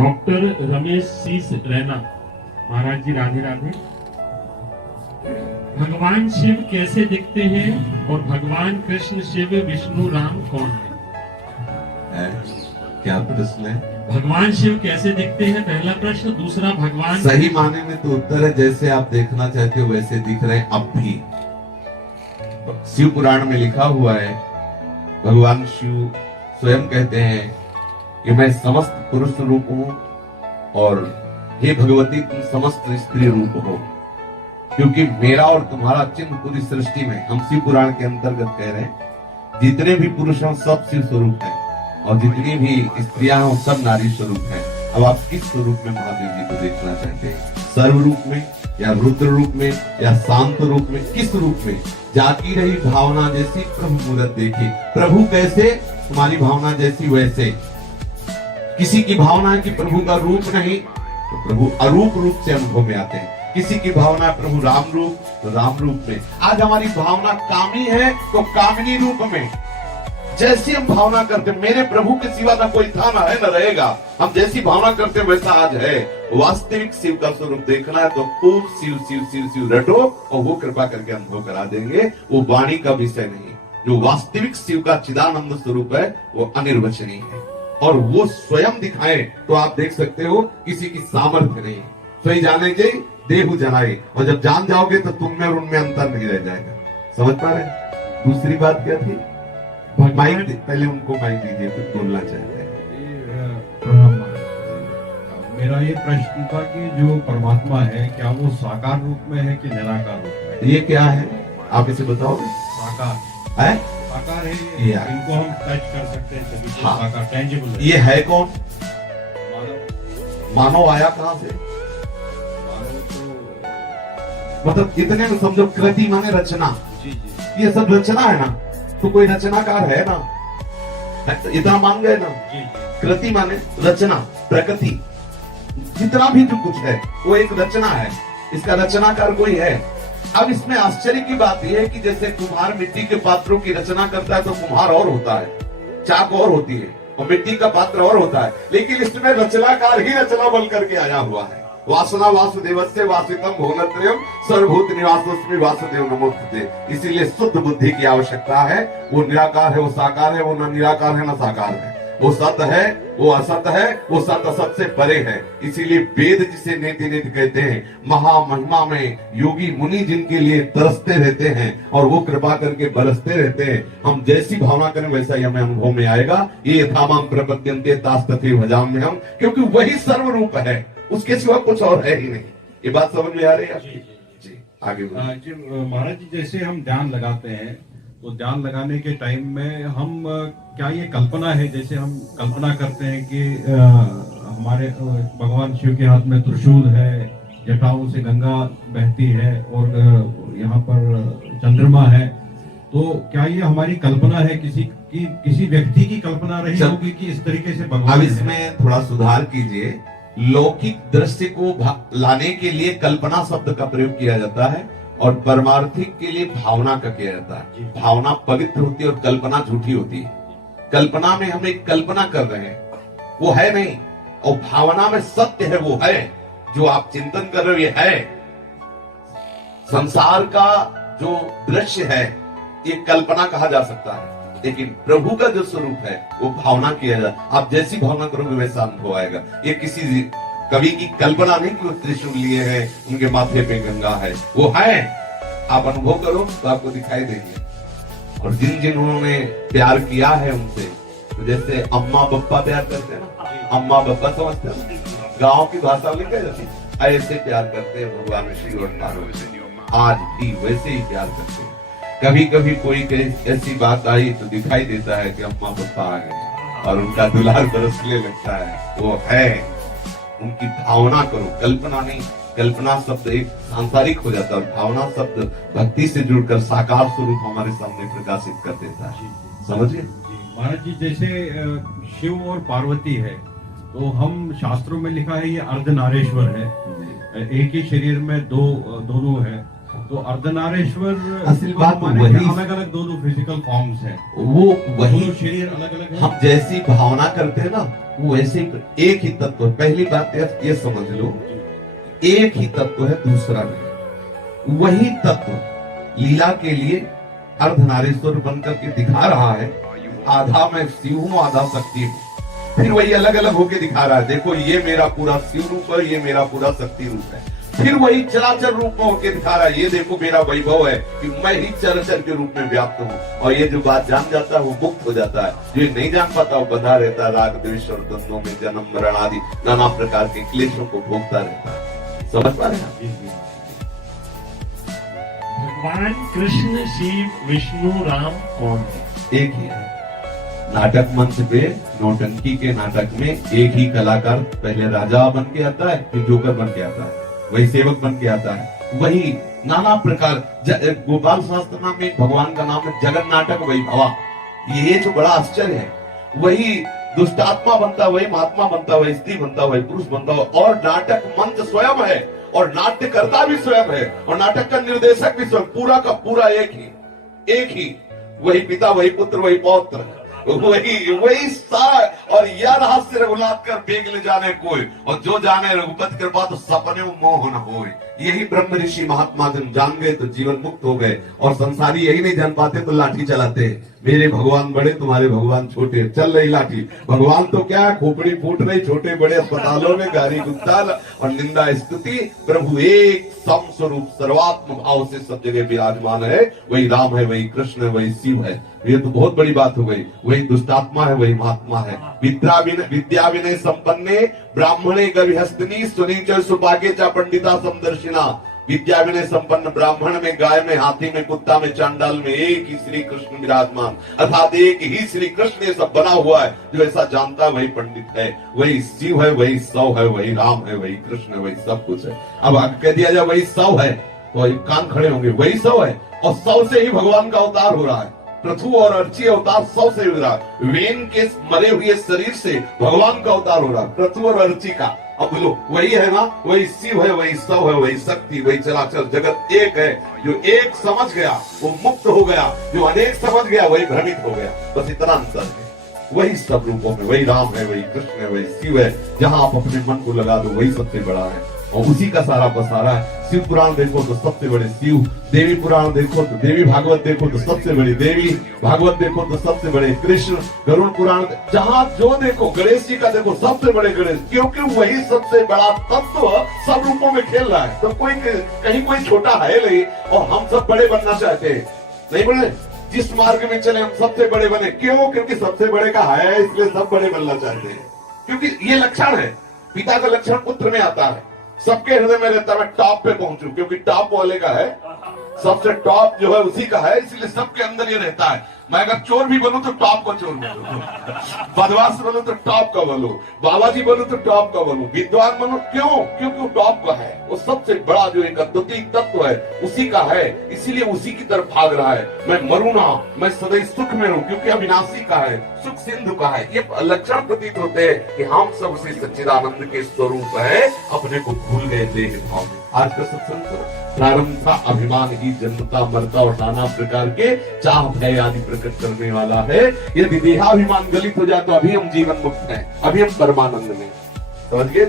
Doctor Ramesh शीस रैना। महाराज जी राधे राधे। भगवान शिव कैसे दिखते हैं और भगवान कृष्ण शिव विष्णु राम कौन है? क्या प्रश्न है? भगवान शिव कैसे दिखते हैं पहला प्रश्न। दूसरा, भगवान सही माने में तो उत्तर है जैसे आप देखना चाहते हो वैसे दिख रहे हैं अब भी। शिव पुराण में लिखा हुआ है, भगवान शिव स्वयं कहते हैं कि मैं समस्त पुरुष रूप हूं और हे भगवती तुम समस्त स्त्री रूप हो, क्योंकि मेरा और तुम्हारा चिन्ह पूरी सृष्टि में, हम शिव पुराण के अंतर्गत कह रहे हैं, जितने भी पुरुष हैं सब शिव स्वरूप हैं और जितनी भी स्त्रियां हैं सब नारी स्वरूप हैं। अब आप किस स्वरूप में महादेव जी को देखना चाहते हैं? सर्व रूप में या रुद्र रूप में या शांत रूप में? किस रूप में? जाती रही भावना जैसी प्रभु मूरत देखी। प्रभु कैसे? तुम्हारी भावना जैसी वैसे। किसी की भावना है कि प्रभु का रूप नहीं तो प्रभु अरूप रूप से अनुभव में आते हैं। किसी की भावना है प्रभु राम रूप तो राम रूप में। आज हमारी भावना कामी है तो कामिनी रूप में। जैसी हम भावना करते, मेरे प्रभु के सिवा ना कोई था ना है ना रहेगा, हम जैसी भावना करते वैसा आज है। वास्तविक शिव का स्वरूप देखना है तो खूब शिव शिव शिव शिव रटो और वो कृपा करके अनुभव करा देंगे। वो वाणी का विषय नहीं, जो वास्तविक शिव का चिदानंद स्वरूप है वो अनिर्वचनीय है और वो स्वयं दिखाए तो आप देख सकते हो किसी की सामर्थ्य नहीं। स्वयं जाने के देहु जनाए, और जब जान जाओगे तो तुम में और उनमें अंतर नहीं रह जाएगा। समझ पा रहे? दूसरी बात क्या थी? माइक पहले उनको माइक दीजिए, कुछ बोलना चाहते हैं। मेरा ये प्रश्न था कि जो परमात्मा है क्या वो साकार रूप में है कि निराकार रूप में? ये क्या है आप इसे बताओगे? साकार है, साकार है ये है। इनको हम टच कर सकते हैं सभी को। हाँ। साकार टेंजिबल है। ये है कौन? मानव मानव आया कहां से? मानव तो मतलब इतने में समझो, कृति माने रचना। जी जी ये सब रचना है ना, तो कोई रचनाकार है ना, तो इतना मान गए ना। जी जी कृति माने रचना, प्रकृति, जितना भी जो कुछ है वो एक रचना है। इसका रचनाकार कोई है। अब इसमें आश्चर्य की बात यह है कि जैसे कुम्हार मिट्टी के पात्रों की रचना करता है तो कुम्हार और होता है, चाक और होती है और मिट्टी का पात्र और होता है, लेकिन इसमें रचनाकार ही रचना बल करके आया हुआ है। वासना वासुदेवस्य वासितम भुवनत्रयम् सर्वभूत निवासोऽस्मि वासुदेव नमोस्तुते। इसीलिए शुद्ध बुद्धि की आवश्यकता है। वो निराकार है, वो साकार है, वो न निराकार है न साकार है। वो सत है, वो असत है, वो सत असत से परे है। इसीलिए वेद जिसे नेति नेति कहते हैं, महामहिमा में योगी मुनि जिनके लिए तरसते रहते हैं और वो कृपा करके बरसते रहते हैं। हम जैसी भावना करें वैसा ही हमें अनुभव में आएगा। ये यथामाम प्रपद्यन्ते तास्तथे भजाम्यहम्, क्योंकि वही सर्व रूप है, उसके सिवा कुछ और है ही नहीं। ये बात समझ में आ रही है आपकी? जी आगे बोलिए। जी महाराज जी, जैसे हम ध्यान लगाते हैं तो ध्यान लगाने के टाइम में हम क्या ये कल्पना है, जैसे हम कल्पना करते हैं कि हमारे भगवान शिव के हाथ में त्रिशूल है, जटाओं से गंगा बहती है और यहाँ पर चंद्रमा है, तो क्या ये हमारी कल्पना है, किसी व्यक्ति की कल्पना रही होगी कि इस तरीके से भगवान? अब इसमें थोड़ा सुधार कीजिए। लौकिक दृश्य को लाने के लिए कल्पना शब्द का प्रयोग किया जाता है और परमार्थिक के लिए भावना का किया जाता है। भावना पवित्र होती है और कल्पना झूठी होती है। कल्पना में हम एक कल्पना कर रहे हैं, वो है नहीं, और भावना में सत्य है, वो है जो आप चिंतन कर रहे हो, ये है। संसार का जो दृश्य है ये कल्पना कहा जा सकता है, लेकिन प्रभु का जो स्वरूप है वो भावना किया जाए। आप जैसी भावना करोगे वैसा अनुभव आएगा। ये किसी कवि की कल्पना नहीं कि वो त्रिशूल लिए हैं, उनके माथे पे गंगा है, वो है। आप अनुभव करो तो आपको दिखाई देंगे। और जिन्होंने प्यार किया है उनसे, तो जैसे अम्मा बप्पा प्यार करते हैं ना, अम्मा बप्पा समझते हैं, गाँव की भाषा में क्या जाती है, ऐसे प्यार करते हैं भगवान शिव और पार्वती। आज भी वैसे ही प्यार करते हैं। कभी कभी कोई ऐसी बात आई तो दिखाई देता है कि अम्मा पापा आ गए और उनका दुलार बरसने लगता है। वो है, उनकी भावना करो, कल्पना नहीं। कल्पना शब्द एक सांसारिक हो जाता है, भावना शब्द भक्ति से जुड़कर साकार स्वरूप हमारे सामने प्रकाशित कर देता है। समझिए महाराज जी, जैसे शिव और पार्वती है तो हम शास्त्रों में लिखा है ये अर्धनारेश्वर है, एक ही शरीर में दोनों है, तो अर्धनारीश्वर असल बात वही, अलग अलग दो फिजिकल फॉर्म्स हैं, वो वही दोनों शरीर अलग अलग है। हम जैसी भावना करते हैं ना, वो वैसे एक ही तत्व है। पहली बात ये समझ लो, एक ही तत्व है, दूसरा नहीं। वही तत्व लीला के लिए अर्धनारीश्वर बनकर के दिखा रहा है, आधा मैं शिव हूं, आधा शक्ति हूं। फिर वही अलग अलग होके दिखा रहा है, देखो ये मेरा पूरा शिव रूप है, ये मेरा पूरा शक्ति रूप है। फिर वही चराचर रूप में होके दिखा रहा है, ये देखो मेरा वैभव है कि मैं ही चराचर के रूप में व्याप्त हूँ। और ये जो बात जान जाता है वो मुक्त हो जाता है, जो ये नहीं जान पाता वो बंधा रहता है, राग द्वेष और द्वंद्वों में जन्म मरण आदि नाना प्रकार के क्लेशों को भोगता रहता है। समझ पा रहे हैं? भगवान कृष्ण, शिव, विष्णु, राम कौन है? एक ही है। नाटक मंच पे नौटंकी के नाटक में एक ही कलाकार पहले राजा बन के आता है, फिर जोकर बन के आता है, वही सेवक बन के आता है, वही नाना प्रकार। गोपाल शास्त्र नाम में भगवान का नाम है जगन नाटक वही भवा। ये जो बड़ा आश्चर्य है, वही दुष्टात्मा बनता, वही महात्मा बनता, वही स्त्री बनता, वही पुरुष बनता, और नाटक मंच स्वयं है, और नाट्यकर्ता भी स्वयं है, और नाटक का निर्देशक भी स्वयं, पूरा का पूरा एक ही वही पिता, वही पुत्र, वही पौत्र, वही सारा। और यह रहस्य रघुनाथ कर बेग ले जाने कोई, और जो जाने रघुपति कृपा तो सपने मोह न होए। यही ब्रह्म ऋषि महात्मा जन जान गए तो जीवन मुक्त हो गए, और संसारी यही नहीं जान पाते तो लाठी चलाते। मेरे भगवान बड़े, तुम्हारे भगवान छोटे, चल रही लाठी। भगवान तो क्या है, खोपड़ी फूट रही, छोटे बड़े अस्पतालों में गारी गुत्ताल और निंदा स्तुति। प्रभु एक सम स्वरूप सर्वात्म भाव से सब जगह विराजमान है, वही राम है, वही कृष्ण है, वही शिव है। ये तो बहुत बड़ी बात हो गई। वही दुष्टात्मा है, वही महात्मा है। विद्या विनय संपन्ने ब्राह्मणे गविहस्तिनी सुनीच सुभागे चा पंडिता समदर्शिना। विद्या विनय संपन्न ब्राह्मण में, गाय में, हाथी में, कुत्ता में, चांडाल में एक ही श्री कृष्ण विराजमान, अर्थात एक ही श्री कृष्ण ये सब बना हुआ है। जो ऐसा जानता है वही पंडित है, वही शिव है, वही सौ है, वही राम है, वही कृष्ण है, वही सब कुछ है। अब आगे कह दिया जाए वही सौ है तो कान खड़े होंगे, वही सौ है, और सौ से ही भगवान का अवतार हो रहा है। पृथु और अर्ची अवतार सौ से हो रहा है। वेन के मरे हुए शरीर से भगवान का अवतार हो रहा है, पृथु और अर्ची का। अब बोलो वही है ना, वही शिव है, वही सौ है, वही शक्ति, वही चराचर जगत एक है। जो एक समझ गया वो मुक्त हो गया, जो अनेक समझ गया वही भ्रमित हो गया। बस इतना अंतर है। वही सब रूपों में वही राम है, वही कृष्ण है, वही शिव है। जहां आप अपने मन को लगा दो वही सबसे बड़ा है, और उसी का सारा पसारा है। शिव पुराण देखो तो सबसे बड़े शिव, देवी पुराण देखो तो देवी, भागवत देखो तो सबसे बड़ी देवी, भागवत देखो तो सबसे बड़े कृष्ण, गरुड़ पुराण जहां जो देखो, गणेश जी का देखो सबसे बड़े गणेश, क्योंकि वही सबसे बड़ा तत्व सब रूपों में खेल रहा है। तो कोई कहीं कोई छोटा है नहीं, और हम सब बड़े बनना चाहते हैं, नहीं बने। जिस मार्ग में चले हम सबसे बड़े बने, क्यों? क्योंकि सबसे बड़े का है, इसलिए सब बड़े बनना चाहते हैं। क्योंकि ये लक्षण है, पिता का लक्षण पुत्र में आता है। सबके हृदय में रहता है मैं टॉप पे पहुंचूं, क्योंकि टॉप वाले का है, सबसे टॉप जो है उसी का है, इसलिए सबके अंदर ये रहता है। मैं अगर चोर भी बनूं तो टॉप का चोर बनूं, बदमाश बनूं तो टॉप का बनूं, बाबाजी बनूं तो टॉप का बनूं, विद्वान बनूं, क्यों? क्योंकि वो टॉप का है, वो सबसे बड़ा जो एक अद्वितीय तत्व है उसी का है, इसीलिए उसी की तरफ भाग रहा है। मैं मरूं ना, मैं सदैव सुख में रहूं, क्योंकि अविनाशी का है, सुख सिंधु का है। ये लक्षण प्रतीत होते हैं कि हम सब उसी सच्चिदानंद के स्वरूप है, अपने को भूल गए देह भाव में। आज का सत्संग प्रारंभ था, अभिमान ही जन्मता मरता और नाना प्रकार के चाह भय आदि प्रकट करने वाला है। यदि देहाभिमान गलित हो जाए तो अभी हम जीवन मुक्त हैं, अभी हम परमानंद में। समझ गए?